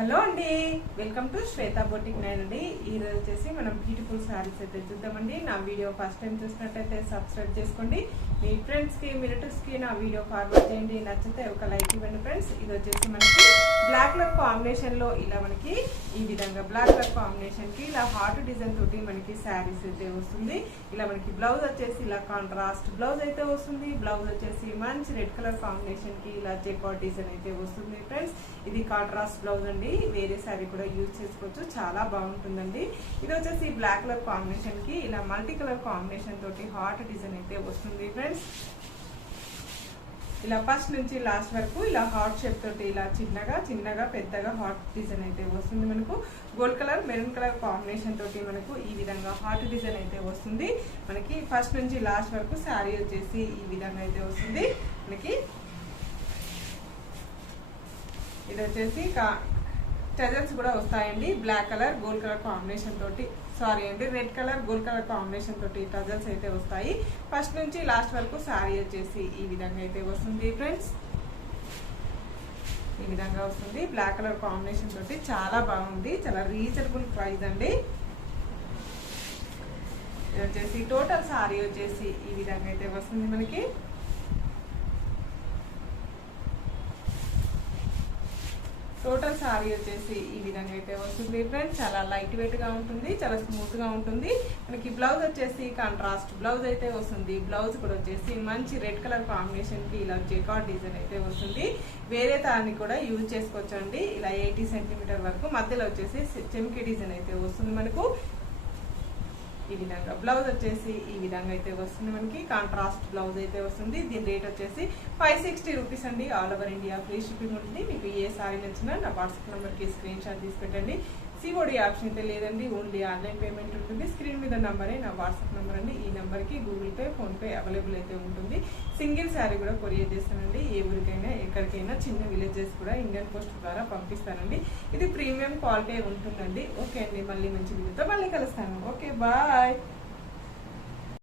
Hello అండి, welcome to Shweta boutique nine అండి. ఈరోజు వచ్చేసి మనం బ్యూటిఫుల్ శారీస్ అయితే చూద్దామండి. నా వీడియో ఫస్ట్ టైం చూసినట్టయితే సబ్స్క్రైబ్ చేసుకోండి. మీ ఫ్రెండ్స్కి రిలేటివ్స్కి నా వీడియో ఫార్వర్డ్ చేయండి. నచ్చితే ఒక లైక్ ఇవ్వండి ఫ్రెండ్స్. ఇది వచ్చేసి మనకి బ్లాక్ కలర్ కాంబినేషన్లో ఇలా మనకి ఈ విధంగా బ్లాక్ కలర్ కాంబినేషన్కి ఇలా హార్ట్ డిజైన్ తోటి మనకి శారీస్ అయితే వస్తుంది. ఇలా మనకి బ్లౌజ్ వచ్చేసి ఇలా కాంట్రాస్ట్ బ్లౌజ్ అయితే వస్తుంది. బ్లౌజ్ వచ్చేసి మంచి రెడ్ కలర్ కాంబినేషన్కి ఇలా జెకార్డ్ డిజైన్ అయితే వస్తుంది ఫ్రెండ్స్. ఇది కాంట్రాస్ట్ బ్లౌజ్ అండి. వేరే శారీ కూడా యూజ్ చేసుకోవచ్చు, చాలా బాగుంటుందండి. ఇది వచ్చేసి బ్లాక్ కలర్ కాంబినేషన్ కి ఇలా మల్టీ కలర్ కాంబినేషన్ తోటి హార్ట్ డిజైన్ అయితే వస్తుంది ఫ్రెండ్స్. ఇలా ఫస్ట్ నుంచి లాస్ట్ వరకు ఇలా హార్ట్ షేప్ తోటి ఇలా చిన్నగా పెద్దగా హార్ట్ డిజైన్ అయితే వస్తుంది. మనకు gold colour maroon colour combination తోటి మనకు ఈ విధంగా హార్ట్ డిజైన్ అయితే వస్తుంది. మనకి ఫస్ట్ నుంచి లాస్ట్ వరకు శారీ వచ్చేసి ఈ విధంగా అయితే వస్తుంది. మనకి ఇది వచ్చేసి టజల్స్ కూడా వస్తాయండి. Black colour gold colour combination తోటి red colour gold colour combination తోటి టజల్స్ అయితే వస్తాయి. ఫస్ట్ నుంచి లాస్ట్ వరకు శారీ వచ్చేసి ఈ విధంగా అయితే వస్తుంది ఫ్రెండ్స్. ఈ విధంగా వస్తుంది బ్లాక్ కలర్ కాంబినేషన్ తోటి, చాలా బాగుంది. చాలా రీజనబుల్ ప్రైస్ అండి. ఇది వచ్చేసి టోటల్ శారీ వచ్చేసి ఈ విధంగా అయితే వస్తుంది మనకి. టోటల్ శారీ వచ్చేసి ఈ విధంగా అయితే వస్తుంది ఫ్రెండ్స్. చాలా లైట్ వెయిట్ గా ఉంటుంది, చాలా స్మూత్ గా ఉంటుంది. మనకి బ్లౌజ్ వచ్చేసి కాంట్రాస్ట్ బ్లౌజ్ అయితే వస్తుంది. బ్లౌజ్ కూడా వచ్చేసి మంచి రెడ్ కలర్ కాంబినేషన్ కి ఇలా జెకార్డ్ డిజైన్ అయితే వస్తుంది. వేరే దాన్ని కూడా యూజ్ చేసుకోవచ్చు అండి. ఇలా 80 సెంటీమీటర్ వరకు మధ్యలో వచ్చేసి చెమ్కి డిజైన్ అయితే వస్తుంది మనకు. ఈ విధంగా బ్లౌజ్ వచ్చేసి ఈ విధంగా అయితే వస్తుంది మనకి. కాంట్రాస్ట్ బ్లౌజ్ అయితే వస్తుంది. దీని రేట్ వచ్చేసి 560 రూపీస్ అండి. All over India free shipping ఉంటుంది. మీకు ఏ సారీ నచ్చినా నా వాట్సాప్ నెంబర్కి స్క్రీన్ షాట్ తీసి పెట్టండి. సిఓడి ఆప్షన్ అయితే లేదండి, ఓన్లీ ఆన్లైన్ పేమెంట్ ఉంటుంది. స్క్రీన్ మీద నంబరే నా వాట్సాప్ నెంబర్ అండి. ఈ నెంబర్కి గూగుల్ పే, ఫోన్పే అవైలబుల్ అయితే ఉంటుంది. సింగిల్ శారీ కూడా కొరియర్ చేస్తానండి. ఏ ఊరికైనా ఎక్కడికైనా చిన్న విలేజెస్ కూడా ఇండియన్ పోస్ట్ ద్వారా పంపిస్తానండి. ఇది ప్రీమియం క్వాలిటీ ఉంటుందండి. ఓకే అండి, మళ్ళీ మంచి వీడియోతో మళ్ళీ కలుస్తాను. Okay, bye.